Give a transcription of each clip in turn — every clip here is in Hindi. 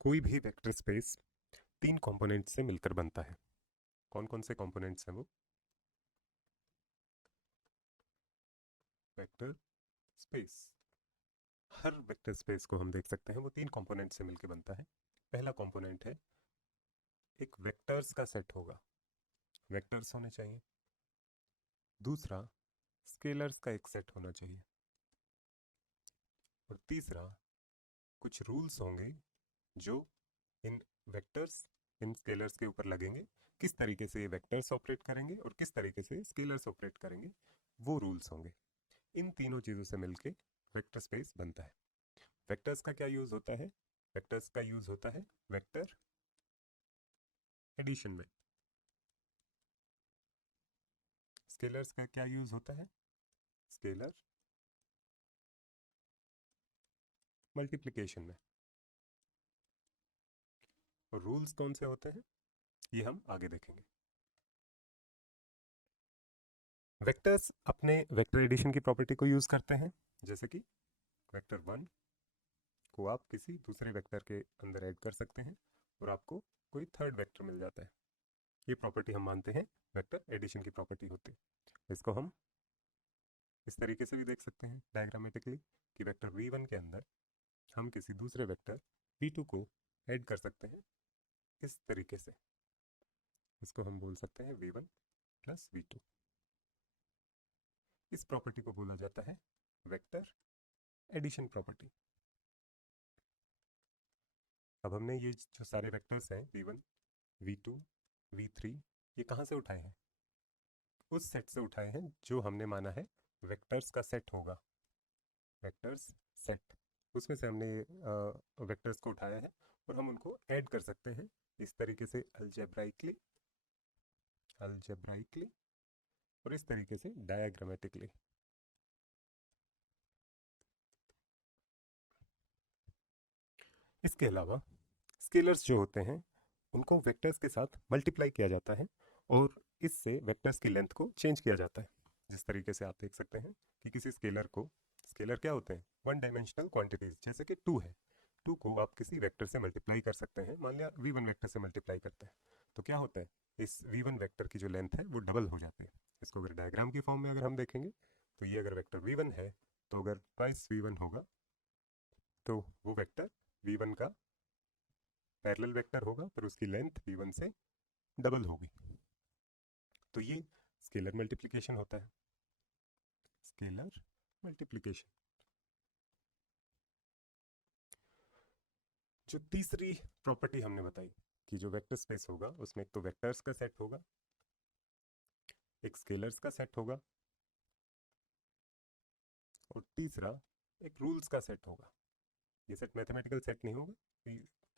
कोई भी वेक्टर स्पेस तीन कंपोनेंट से मिलकर बनता है। कौन कौन से कंपोनेंट्स हैं वो? वेक्टर स्पेस, हर वेक्टर स्पेस को हम देख सकते हैं वो तीन कंपोनेंट से मिलकर बनता है। पहला कंपोनेंट है एक वेक्टर्स का सेट होगा, वेक्टर्स होने चाहिए। दूसरा स्केलर्स का एक सेट होना चाहिए। और तीसरा कुछ रूल्स होंगे जो इन वेक्टर्स इन स्केलर्स के ऊपर लगेंगे। किस तरीके से ये वेक्टर्स ऑपरेट करेंगे और किस तरीके से स्केलर्स ऑपरेट करेंगे, वो रूल्स होंगे। इन तीनों चीज़ों से मिलके वेक्टर स्पेस बनता है। वेक्टर्स का क्या यूज़ होता है? वेक्टर्स का यूज़ होता है वेक्टर एडिशन में। स्केलर्स का क्या यूज़ होता है? स्केलर मल्टीप्लिकेशन में। और रूल्स कौन से होते हैं ये हम आगे देखेंगे। वेक्टर्स अपने वेक्टर एडिशन की प्रॉपर्टी को यूज़ करते हैं, जैसे कि वेक्टर 1 को आप किसी दूसरे वेक्टर के अंदर ऐड कर सकते हैं और आपको कोई थर्ड वेक्टर मिल जाता है। ये प्रॉपर्टी हम मानते हैं वेक्टर एडिशन की प्रॉपर्टी होती है। इसको हम इस तरीके से भी देख सकते हैं डायग्रामेटिकली कि वेक्टर v1 के अंदर हम किसी दूसरे वेक्टर v2 को ऐड कर सकते हैं इस तरीके से। इसको हम बोल सकते हैं v1 प्लस v2। इस प्रॉपर्टी को बोला जाता है वेक्टर एडिशन प्रॉपर्टी। अब हमने ये जो सारे वेक्टर्स हैं v1 v2 v3 ये कहाँ से उठाए हैं? उस सेट से उठाए हैं जो हमने माना है वेक्टर्स का सेट होगा। वेक्टर्स सेट, उसमें से हमने वेक्टर्स को उठाया है और हम उनको ऐड कर सकते हैं इस तरीके से अल्जेब्राइकली और इस तरीके से डायग्रामेटिकली। इसके अलावा स्केलर्स जो होते हैं उनको वेक्टर्स के साथ मल्टीप्लाई किया जाता है और इससे वेक्टर्स की लेंथ को चेंज किया जाता है। जिस तरीके से आप देख सकते हैं कि किसी स्केलर को, स्केलर क्या होते हैं? वन डायमेंशनल क्वांटिटीज, जैसे कि 2 है। 2 को आप किसी वेक्टर से मल्टीप्लाई कर सकते हैं। मान लिया v1 वेक्टर से मल्टीप्लाई करते हैं तो क्या होता है, इस v1 वेक्टर की जो लेंथ है वो डबल हो जाती है। इसको अगर डायग्राम की फॉर्म में अगर हम देखेंगे तो ये अगर वेक्टर v1 है तो अगर ट्वाइस v1 होगा तो वो वेक्टर v1 का पैरेलल वेक्टर होगा पर उसकी लेंथ v1 से डबल होगी। तो ये स्केलर मल्टीप्लिकेशन होता है, स्केलर मल्टीप्लिकेशन। जो तीसरी प्रॉपर्टी हमने बताई कि जो वेक्टर स्पेस होगा उसमें एक तो वेक्टर्स का सेट होगा, एक स्केलर्स का सेट होगा और तीसरा एक रूल्स का सेट होगा। ये सेट मैथमेटिकल सेट नहीं होगा।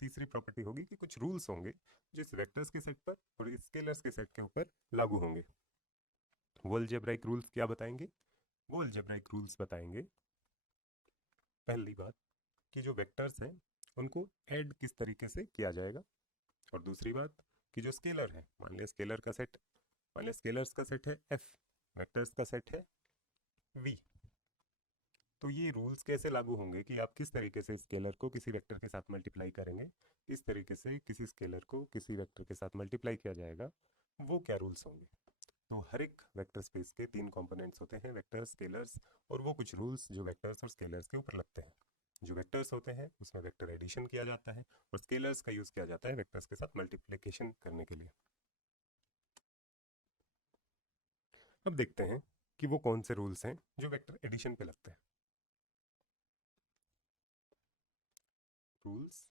तीसरी प्रॉपर्टी होगी कि कुछ रूल्स होंगे जो इस वेक्टर्स के सेट पर और इस स्केलर्स के सेट के ऊपर लागू होंगे। वो अलजेब्राइक रूल्स क्या बताएंगे? वो अलजेब्राइक रूल्स बताएंगे पहली बात कि जो वेक्टर्स हैं उनको ऐड किस तरीके से किया जाएगा, और दूसरी बात कि जो स्केलर है, मान लिया स्केलर का सेट, मान लिया स्केलर्स का सेट है f, वेक्टर्स का सेट है v, तो ये रूल्स कैसे लागू होंगे कि आप किस तरीके से स्केलर को किसी वेक्टर के साथ मल्टीप्लाई करेंगे, किस तरीके से किसी स्केलर को किसी वेक्टर के साथ मल्टीप्लाई किया जाएगा, वो क्या रूल्स होंगे। तो हर एक वेक्टर स्पेस के तीन कंपोनेंट्स होते हैं, वेक्टर, स्केलर्स, और वो कुछ रूल्स जो वेक्टर्स और स्केलर्स के ऊपर लगते हैं। जो वेक्टर्स होते हैं उसमें वेक्टर एडिशन किया जाता है और स्केलर्स का यूज़ किया जाता है वेक्टर्स के साथ मल्टीप्लिकेशन करने के लिए। अब देखते हैं कि वो कौन से रूल्स हैं जो वेक्टर एडिशन पे लगते हैं। रूल्स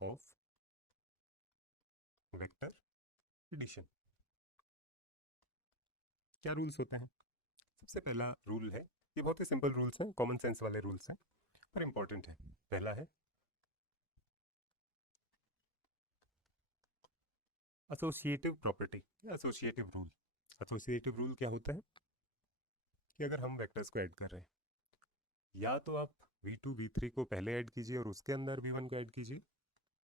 ऑफ वेक्टर एडिशन, क्या रूल्स होते हैं? सबसे पहला रूल है, ये बहुत ही सिंपल रूल्स हैं, कॉमन सेंस वाले रूल्स हैं पर इंपॉर्टेंट है। पहला है एसोसिएटिव प्रॉपर्टी या एसोसिएटिव रूल। एसोसिएटिव रूल क्या होता है कि अगर हम वेक्टर्स को ऐड कर रहे हैं, या तो आप v2 v3 को पहले ऐड कीजिए और उसके अंदर v1 को ऐड कीजिए,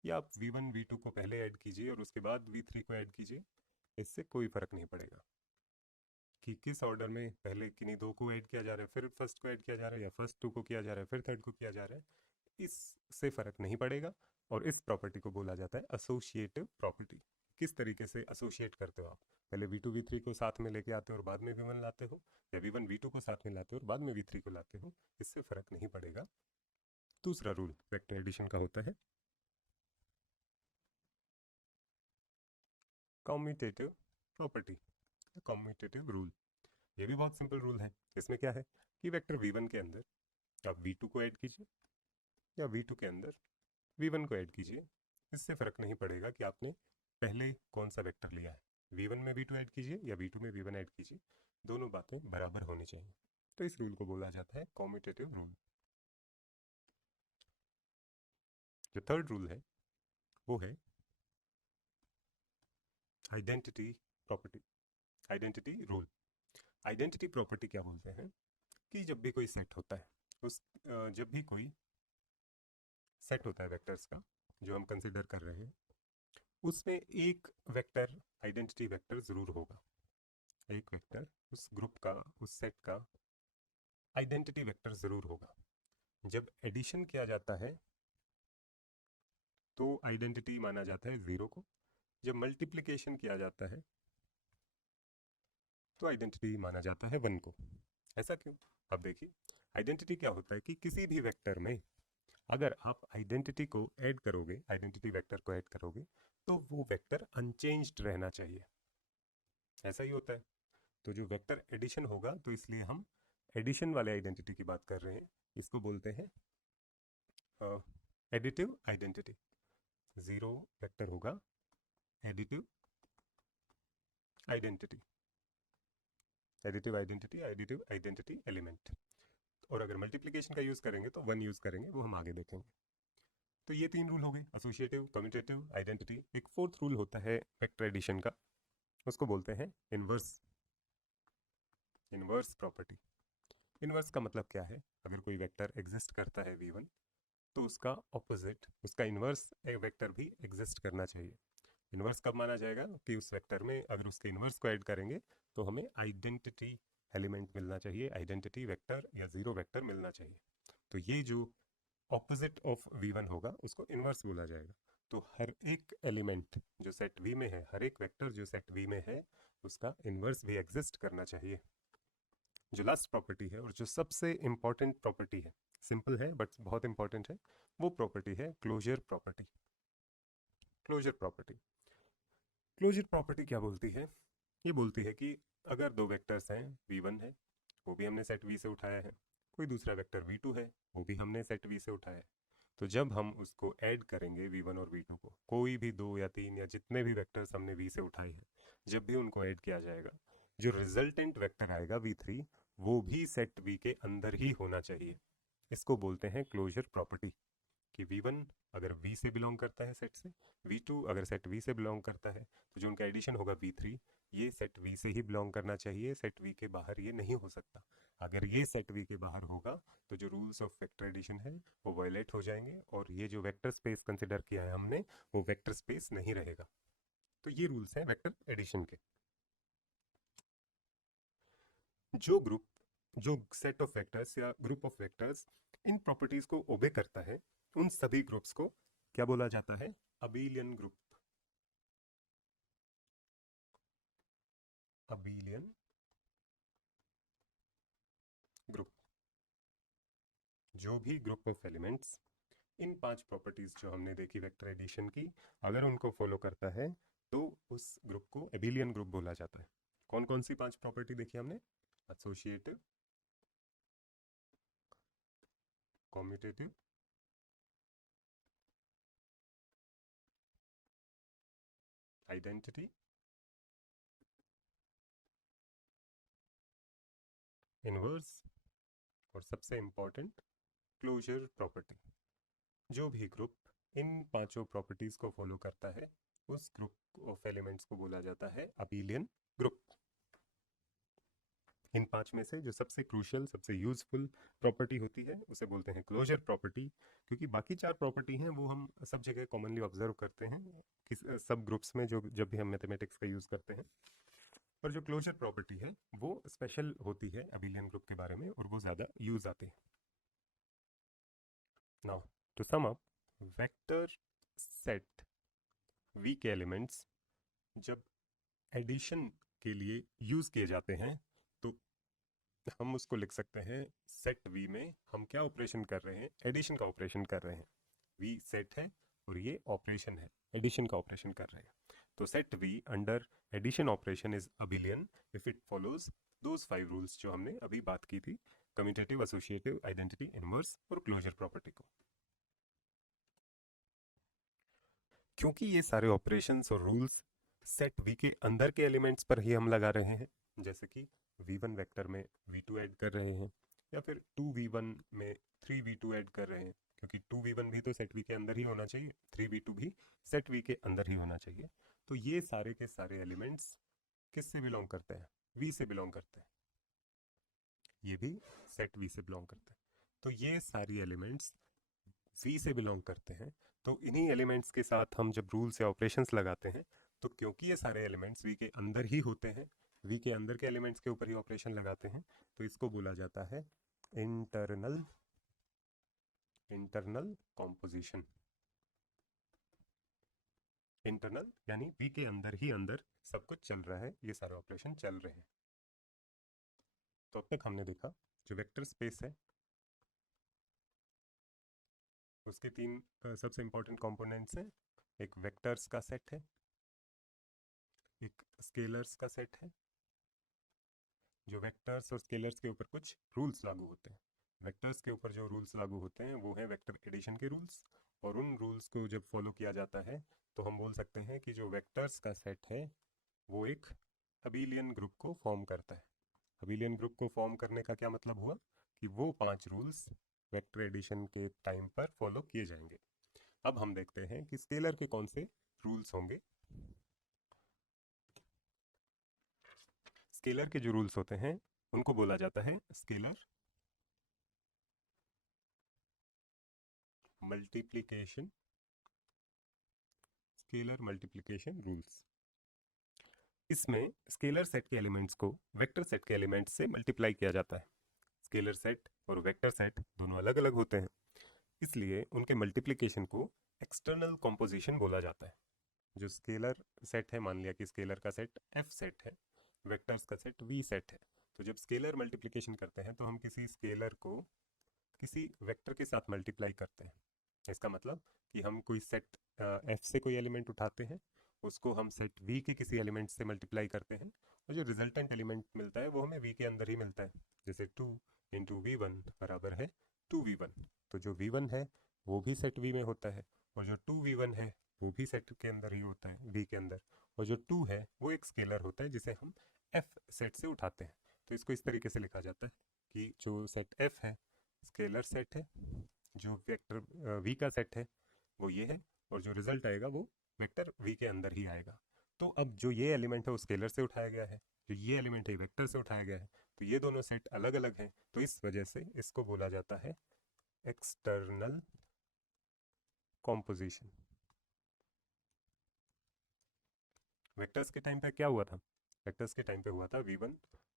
या आप v1 v2 को पहले ऐड कीजिए और उसके बाद v3 को ऐड कीजिए। इससे कोई फर्क नहीं पड़ेगा कि किस ऑर्डर में पहले किन्हीं दो को ऐड किया जा रहा है, फिर फर्स्ट को ऐड किया जा रहा है, या फर्स्ट टू को किया जा रहा है फिर थर्ड को किया जा रहा है। इससे फर्क नहीं पड़ेगा। और इस प्रॉपर्टी को बोला जाता है एसोसिएटिव प्रॉपर्टी। किस तरीके से एसोसिएट करते हो आप, पहले v2 v3 को साथ में लेके आते हो और बाद में v1 लाते हो, या v1 v2 को साथ में लाते हो और बाद में v3 को लाते हो, इससे फर्क नहीं पड़ेगा। दूसरा रूल वेक्टर एडिशन का होता है कम्यूटेटिव प्रॉपर्टी, कम्यूटेटिव रूल। ये भी बहुत सिंपल रूल है। इसमें क्या है कि वेक्टर v1 के अंदर आप v2 को ऐड कीजिए या v2 के अंदर v1 को ऐड कीजिए, इससे फ़र्क नहीं पड़ेगा कि आपने पहले कौन सा वेक्टर लिया है। v1 में v2 ऐड कीजिए या v2 में v1 ऐड कीजिए, दोनों बातें बराबर होनी चाहिए। तो इस रूल को बोला जाता है कम्यूटेटिव रूल। जो थर्ड रूल है वो है identity property, identity rule. Identity property क्या बोलते हैं कि जब भी कोई सेट होता है, जब भी कोई सेट होता है वेक्टर्स का जो हम कंसिडर कर रहे हैं, उसमें एक वेक्टर आइडेंटिटी वेक्टर ज़रूर होगा। एक वेक्टर उस ग्रुप का, उस सेट का आइडेंटिटी वेक्टर ज़रूर होगा। जब एडिशन किया जाता है तो आइडेंटिटी माना जाता है 0 को, जब मल्टीप्लिकेशन किया जाता है तो आइडेंटिटी माना जाता है 1 को। ऐसा क्यों? अब देखिए, आइडेंटिटी क्या होता है कि किसी भी वेक्टर में अगर आप आइडेंटिटी को ऐड करोगे, आइडेंटिटी वेक्टर को ऐड करोगे, तो वो वेक्टर अनचेंज्ड रहना चाहिए। ऐसा ही होता है। तो जो वेक्टर एडिशन होगा, तो इसलिए हम एडिशन वाले आइडेंटिटी की बात कर रहे हैं, इसको बोलते हैं एडिटिव आइडेंटिटी। 0 वेक्टर होगा additive identity, additive identity, additive identity element. और अगर मल्टीप्लिकेशन का यूज़ करेंगे तो 1 यूज़ करेंगे, वो हम आगे देखेंगे। तो ये 3 रूल हो गए, एसोसिएटिव, कम्यूटेटिव, आइडेंटिटी। एक फोर्थ रूल होता है वेक्टर एडिशन का, उसको बोलते हैं इनवर्स, इनवर्स प्रॉपर्टी। इनवर्स का मतलब क्या है? अगर कोई वेक्टर एग्जिस्ट करता है v1, तो उसका ऑपोजिट, उसका इनवर्स वेक्टर भी एग्जिस्ट करना चाहिए। इनवर्स कब माना जाएगा कि उस वेक्टर में अगर उसके इनवर्स को ऐड करेंगे तो हमें आइडेंटिटी एलिमेंट मिलना चाहिए, आइडेंटिटी वेक्टर या 0 वेक्टर मिलना चाहिए। तो ये जो ऑपोजिट ऑफ v1 होगा उसको इनवर्स बोला जाएगा। तो हर एक एलिमेंट जो सेट v में है, हर एक वेक्टर जो सेट v में है, उसका इनवर्स भी एग्जिस्ट करना चाहिए। जो लास्ट प्रॉपर्टी है और जो सबसे इंपॉर्टेंट प्रॉपर्टी है, सिंपल है बट बहुत इंपॉर्टेंट है, वो प्रॉपर्टी है closure property. Closure property, closure property क्या बोलती है? ये बोलती है कि अगर दो वेक्टर्स हैं, v1 है, वो भी हमने सेट v से उठाया है, कोई दूसरा वेक्टर v2 है, वो भी हमने सेट v से उठाया है, तो जब हम उसको ऐड करेंगे v1 और v2 को, कोई भी 2 या 3 या जितने भी वेक्टर्स हमने v से उठाए हैं, जब भी उनको ऐड किया जाएगा, जो रिजल्टेंट वेक्टर आएगा v3, वो भी सेट v के अंदर ही होना चाहिए। इसको बोलते हैं क्लोजर प्रॉपर्टी, कि v1 अगर v से बिलोंग करता है सेट से, v2 अगर सेट v से बिलोंग करता है, तो जो उनका एडिशन होगा v3, ये सेट v से ही बिलोंग करना चाहिए, सेट v के बाहर ये नहीं हो सकता। अगर ये सेट v के बाहर होगा तो जो रूल्स ऑफ वेक्टर एडिशन है वो वायलेट हो जाएंगे और ये जो वेक्टर स्पेस कंसिडर किया है हमने, वो वेक्टर स्पेस नहीं रहेगा। तो ये रूल्स हैं वेक्टर एडिशन के। जो ग्रुप, जो सेट ऑफ वेक्टर्स या group of vectors in properties को ओबे करता है, उन सभी ग्रुप्स को क्या बोला जाता है? Abelian group. Abelian group. जो भी group of elements in 5 properties जो हमने देखी वेक्टर एडिशन की, अगर उनको फॉलो करता है तो उस ग्रुप को अबेलियन ग्रुप बोला जाता है। कौन कौन सी 5 प्रॉपर्टी देखी हमने? एसोसिएटिव, कम्यूटेटिव, आइडेंटिटी, इनवर्स, और सबसे इंपॉर्टेंट क्लोजर प्रॉपर्टी। जो भी ग्रुप इन 5 प्रॉपर्टीज को फॉलो करता है, उस ग्रुप ऑफ एलिमेंट्स को बोला जाता है अबेलियन ग्रुप। इन 5 में से जो सबसे क्रूशियल, सबसे यूजफुल प्रॉपर्टी होती है, उसे बोलते हैं क्लोजर प्रॉपर्टी। क्योंकि बाकी 4 प्रॉपर्टी हैं वो हम सब जगह कॉमनली ऑब्जर्व करते हैं सब ग्रुप्स में, जो जब भी हम मैथमेटिक्स का यूज़ करते हैं। पर जो क्लोजर प्रॉपर्टी है वो स्पेशल होती है अबेलियन ग्रुप के बारे में, और वो ज़्यादा यूज आते हैं। Now to sum up, vector set V के एलिमेंट्स जब एडिशन के लिए यूज़ किए जाते हैं तो हम उसको लिख सकते हैं सेट वी में हम क्या ऑपरेशन कर रहे हैं, एडिशन का ऑपरेशन कर रहे हैं। वी सेट है और ये ऑपरेशन है, एडिशन का ऑपरेशन कर रहे हैं। तो set V under addition operation is abelian if it follows those 5 rules जो हमने अभी बात की थी, कम्यूटेटिव, एसोसिएटिव, आइडेंटिटी, इनवर्स और क्लोजर प्रॉपर्टी को। क्योंकि ये सारे ऑपरेशंस और रूल्स सेट वी के अंदर के एलिमेंट्स पर ही हम लगा रहे हैं, जैसे कि v1 वेक्टर में v2 ऐड कर रहे हैं या फिर 2v1 में 3v2 ऐड कर रहे हैं, क्योंकि 2v1 भी तो सेट वी के अंदर ही होना चाहिए, 3v2 भी सेट वी के अंदर ही होना चाहिए। तो ये सारे के सारे एलिमेंट्स किससे बिलोंग करते हैं, वी से बिलोंग करते हैं, ये भी सेट वी से बिलोंग करते हैं। तो ये सारी एलिमेंट्स वी से बिलोंग करते हैं। तो इन्हीं एलिमेंट्स के साथ हम जब रूल्स या ऑपरेशंस लगाते हैं तो क्योंकि ये सारे एलिमेंट्स वी के अंदर ही होते हैं, वी के अंदर के एलिमेंट्स के ऊपर ही ऑपरेशन लगाते हैं, तो इसको बोला जाता है इंटरनल कॉम्पोजिशन। इंटरनल यानी वी के अंदर ही अंदर सब कुछ चल रहा है, ये सारे ऑपरेशन चल रहे हैं। तो अब तक हमने देखा जो वेक्टर स्पेस है उसके 3 सबसे इंपॉर्टेंट कंपोनेंट्स हैं। एक वेक्टर्स का सेट है, एक स्केलर्स का सेट है। जो वेक्टर्स और स्केलर्स के ऊपर कुछ रूल्स लागू होते हैं। वेक्टर्स के ऊपर जो रूल्स लागू होते हैं वो हैं वेक्टर एडिशन के रूल्स, और उन रूल्स को जब फॉलो किया जाता है तो हम बोल सकते हैं कि जो वेक्टर्स का सेट है वो एक अबिलियन ग्रुप को फॉर्म करता है। अबिलियन ग्रुप को फॉर्म करने का क्या मतलब हुआ कि वो 5 रूल्स वेक्टर एडिशन के टाइम पर फॉलो किए जाएंगे। अब हम देखते हैं कि स्केलर के कौन से रूल्स होंगे। स्केलर के जो रूल्स होते हैं उनको बोला जाता है scalar multiplication, scalar multiplication rules. इसमें स्केलर सेट के एलिमेंट्स को वेक्टर सेट के एलिमेंट्स से मल्टीप्लाई किया जाता है। स्केलर सेट और वेक्टर सेट दोनों अलग अलग होते हैं, इसलिए उनके मल्टीप्लिकेशन को एक्सटर्नल कॉम्पोजिशन बोला जाता है। जो स्केलर सेट है, मान लिया कि स्केलर का सेट एफ सेट है, वेक्टर्स का सेट वी सेट है, तो जब स्केलर मल्टीप्लिकेशन करते हैं तो हम किसी स्केलर को किसी वेक्टर के साथ मल्टीप्लाई करते हैं। इसका मतलब कि हम कोई सेट एफ से कोई एलिमेंट उठाते हैं, उसको हम सेट वी के किसी एलिमेंट से मल्टीप्लाई करते हैं, और जो रिजल्टेंट एलिमेंट मिलता है वो हमें वी के अंदर ही मिलता है। जैसे 2 इंटू वी वन बराबर है 2v1, तो जो v1 है वो भी सेट वी में होता है, और जो 2v1 है वो भी सेट के अंदर ही होता है, वी के अंदर, और जो 2 है वो एक स्केलर होता है जिसे हम एफ सेट से उठाते हैं। तो इसको इस तरीके से लिखा जाता है कि जो सेट एफ है स्केलर सेट है, जो वेक्टर वी का सेट है वो ये है, और जो रिजल्ट आएगा वो वेक्टर वी के अंदर ही आएगा। तो अब जो ये एलिमेंट है वो स्केलर से उठाया गया है, जो ये एलिमेंट है वेक्टर से उठाया गया है, तो ये दोनों सेट अलग अलग हैं, तो इस वजह से इसको बोला जाता है एक्सटर्नल कॉम्पोजिशन। वेक्टर्स के टाइम पे क्या हुआ था, वेक्टर्स के टाइम पे हुआ था v1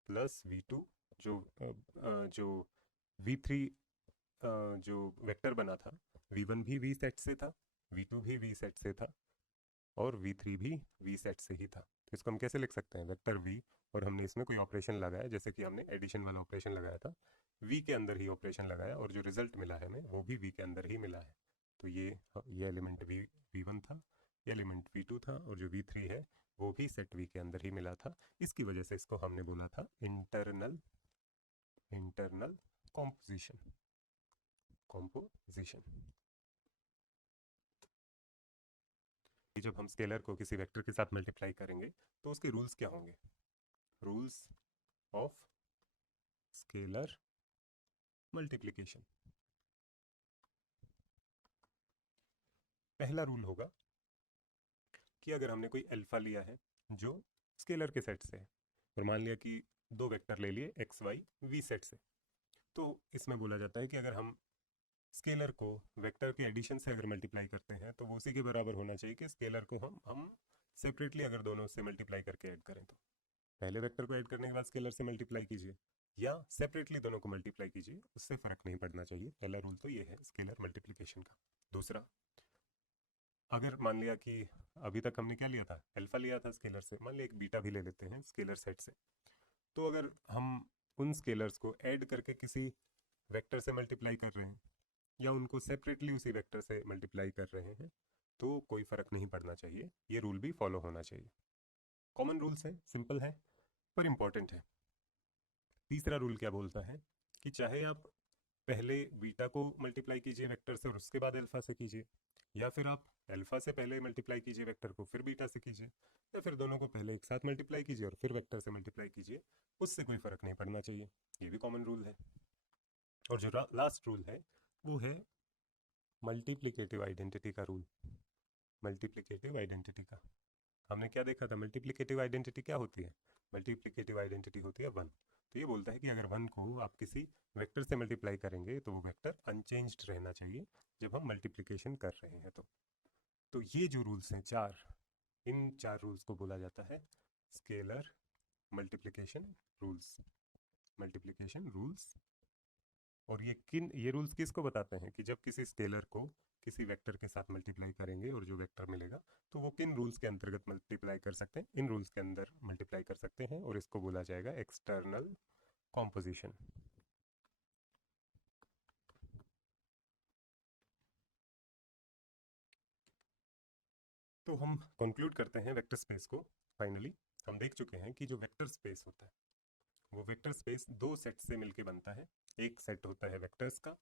प्लस v2, जो v3 जो वेक्टर बना था, v1 भी v सेट से था, v2 भी v सेट से था, और v3 भी v सेट से ही था। तो इसको हम कैसे लिख सकते हैं, वेक्टर v, और हमने इसमें कोई ऑपरेशन लगाया, जैसे कि हमने एडिशन वाला ऑपरेशन लगाया था, v के अंदर ही ऑपरेशन लगाया, और जो रिजल्ट मिला है हमें वो भी v के अंदर ही मिला है। तो ये एलिमेंट v1 था, ये एलिमेंट v2 था, और जो v3 है वो भी सेट v के अंदर ही मिला था। इसकी वजह से इसको हमने बोला था इंटरनल कॉम्पोजिशन। जब हम स्केलर को किसी वेक्टर के साथ मल्टीप्लाई करेंगे तो उसके रूल्स क्या होंगे, रूल्स ऑफ स्केलर मल्टीप्लिकेशन। पहला रूल होगा कि अगर हमने कोई अल्फा लिया है जो स्केलर के सेट से है, और मान लिया कि 2 वेक्टर ले लिए एक्स वाई वी सेट से, तो इसमें बोला जाता है कि अगर हम स्केलर को वेक्टर के एडिशन से अगर मल्टीप्लाई करते हैं तो वो उसी के बराबर होना चाहिए कि स्केलर को हम सेपरेटली अगर दोनों से मल्टीप्लाई करके ऐड करें, तो पहले वेक्टर को ऐड करने के बाद स्केलर से मल्टीप्लाई कीजिए या सेपरेटली दोनों को मल्टीप्लाई कीजिए, उससे फर्क नहीं पड़ना चाहिए। पहला रूल तो ये है स्केलर मल्टीप्लिकेशन का। दूसरा, अगर मान लिया कि अभी तक हमने क्या लिया था, अल्फा लिया था स्केलर से, मान लिया एक बीटा भी ले लेते हैं स्केलर सेट से, तो अगर हम उन स्केलर्स को ऐड करके किसी वेक्टर से मल्टीप्लाई कर रहे हैं या उनको सेपरेटली उसी वेक्टर से मल्टीप्लाई कर रहे हैं तो कोई फ़र्क नहीं पड़ना चाहिए, ये रूल भी फॉलो होना चाहिए। कॉमन रूल्स है, सिंपल है पर इम्पॉर्टेंट है। तीसरा रूल क्या बोलता है कि चाहे आप पहले बीटा को मल्टीप्लाई कीजिए वेक्टर से और उसके बाद अल्फा से कीजिए, या फिर आप अल्फा से पहले मल्टीप्लाई कीजिए वेक्टर को फिर बीटा से कीजिए, या फिर दोनों को पहले एक साथ मल्टीप्लाई कीजिए और फिर वेक्टर से मल्टीप्लाई कीजिए, उससे कोई फ़र्क नहीं पड़ना चाहिए। ये भी कॉमन रूल है। और जो लास्ट रूल है वो है मल्टीप्लिकेटिव आइडेंटिटी का रूल। मल्टीप्लिकेटिव आइडेंटिटी का हमने क्या देखा था, मल्टीप्लिकेटिव आइडेंटिटी क्या होती है? मल्टीप्लिकेटिव आइडेंटिटी होती है 1। तो ये बोलता है कि अगर 1 को आप किसी वेक्टर से मल्टीप्लाई करेंगे तो वो वेक्टर अनचेंज्ड रहना चाहिए जब हम मल्टीप्लिकेशन कर रहे हैं। तो ये जो रूल्स हैं चार, इन चार रूल्स को बोला जाता है scalar multiplication rules. Multiplication rules. और ये रूल्स किसको बताते हैं कि जब किसी स्केलर को किसी वेक्टर के साथ मल्टीप्लाई करेंगे और जो वेक्टर मिलेगा तो वो किन रूल्स के अंतर्गत मल्टीप्लाई कर सकते हैं, इन रूल्स के अंदर मल्टीप्लाई कर सकते हैं, और इसको बोला जाएगा एक्सटर्नल कॉम्पोजिशन। तो हम कंक्लूड करते हैं वेक्टर स्पेस को। फाइनली हम देख चुके हैं कि जो वेक्टर स्पेस होता है वो वेक्टर स्पेस दो सेट से मिलकर बनता है। एक सेट होता है वेक्टर्स का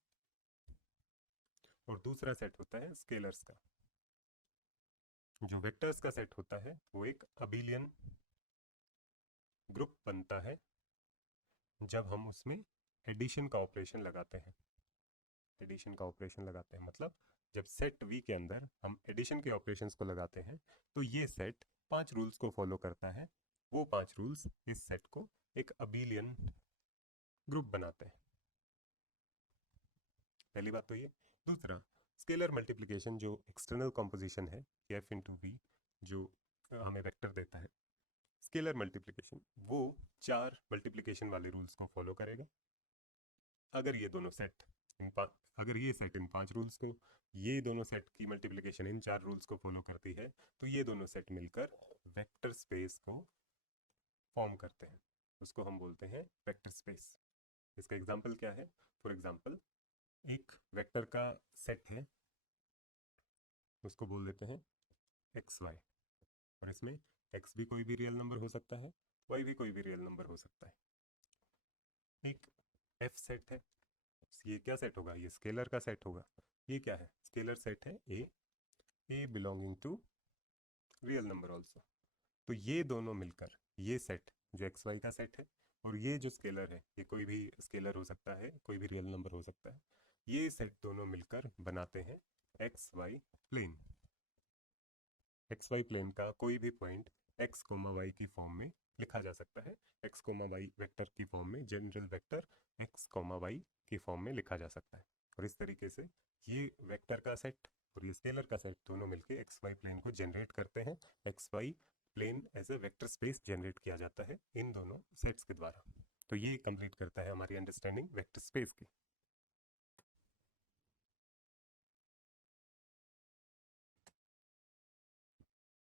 और दूसरा सेट होता है स्केलर्स का। जो वेक्टर्स का सेट होता है वो एक अबिलियन ग्रुप बनता है जब हम उसमें एडिशन का ऑपरेशन लगाते हैं। एडिशन का ऑपरेशन लगाते हैं मतलब जब सेट वी के अंदर हम एडिशन के ऑपरेशंस को लगाते हैं तो ये सेट 5 रूल्स को फॉलो करता है। वो 5 रूल्स इस सेट को एक अबिलियन ग्रुप बनाते हैं। पहली बात तो ये। दूसरा, स्केलर मल्टीप्लिकेशन जो एक्सटर्नल कॉम्पोजिशन है एफ इंटू वी जो हमें वेक्टर देता है, स्केलर मल्टीप्लिकेशन वो 4 मल्टीप्लिकेशन वाले रूल्स को फॉलो करेगा। अगर ये दोनों सेट अगर ये सेट इन 5 रूल्स को, ये दोनों सेट की मल्टीप्लिकेशन इन 4 रूल्स को फॉलो करती है तो ये दोनों सेट मिलकर वेक्टर स्पेस को फॉर्म करते हैं। उसको हम बोलते हैं वेक्टर स्पेस। इसका एग्जांपल क्या है? फॉर एग्जांपल एक वेक्टर का सेट है, उसको बोल देते हैं एक्स वाई, और इसमें एक्स भी कोई भी रियल नंबर हो सकता है, वाई भी कोई भी रियल नंबर हो सकता है। एक एफ सेट है, ये क्या सेट होगा? ये स्केलर का सेट होगा। ये क्या है? स्केलर सेट है a belonging to real number also. तो ये दोनों मिलकर ये सेट जो एक्स वाई का सेट है और ये जो स्केलर है, ये कोई भी स्केलर हो सकता है, कोई भी रियल नंबर हो सकता है, ये सेट दोनों मिलकर बनाते हैं X Y plane. X Y plane का कोई भी पॉइंट एक्स कोमा वाई की फॉर्म में लिखा जा सकता है। एक्स कोमा वाई वेक्टर की फॉर्म में, general vector X comma Y की फॉर्म में लिखा जा सकता है। और इस तरीके से ये वेक्टर का सेट और ये स्केलर का सेट दोनों मिलकर एक्स वाई प्लेन को जनरेट करते हैं। X Y plane as a vector space generate किया जाता है इन दोनों सेट्स के द्वारा। तो ये कंप्लीट करता है हमारी अंडरस्टैंडिंग वेक्टर स्पेस की।